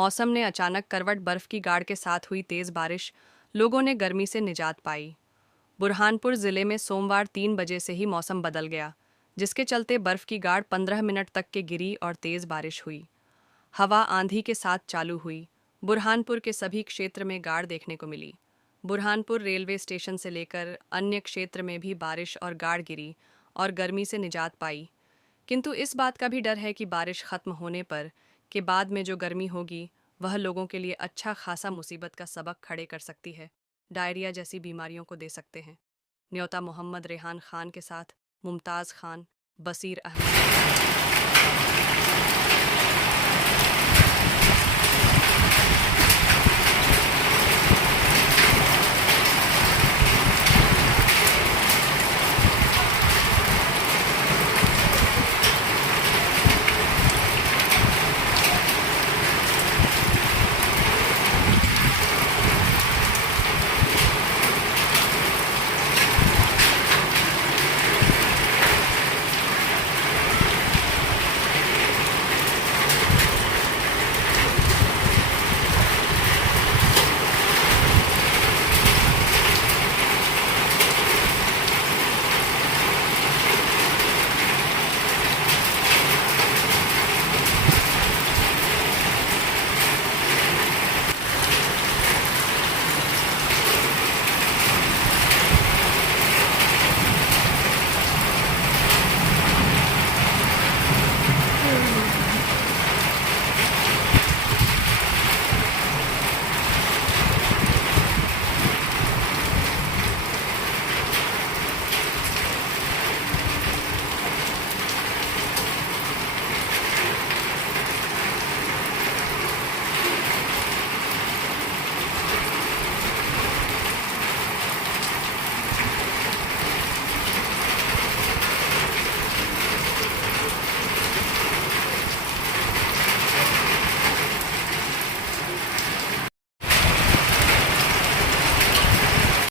मौसम ने अचानक करवट, बर्फ की गाड़ के साथ हुई तेज बारिश, लोगों ने गर्मी से निजात पाई। बुरहानपुर जिले में सोमवार 3 बजे से ही मौसम बदल गया, जिसके चलते बर्फ की गाड़ 15 मिनट तक के गिरी और तेज बारिश हुई। हवा आंधी के साथ चालू हुई। बुरहानपुर के सभी क्षेत्र में गाड़ देखने को मिली। बुरहानपुर रेलवे स्टेशन से लेकर अन्य क्षेत्र में भी बारिश और गाड़ गिरी और गर्मी से निजात पाई। किंतु इस बात का भी डर है कि बारिश खत्म होने पर के बाद में जो गर्मी होगी वह लोगों के लिए अच्छा खासा मुसीबत का सबक खड़े कर सकती है, डायरिया जैसी बीमारियों को दे सकते हैं। न्योता मोहम्मद रेहान खान के साथ मुमताज़ खान, बसीर अहमद।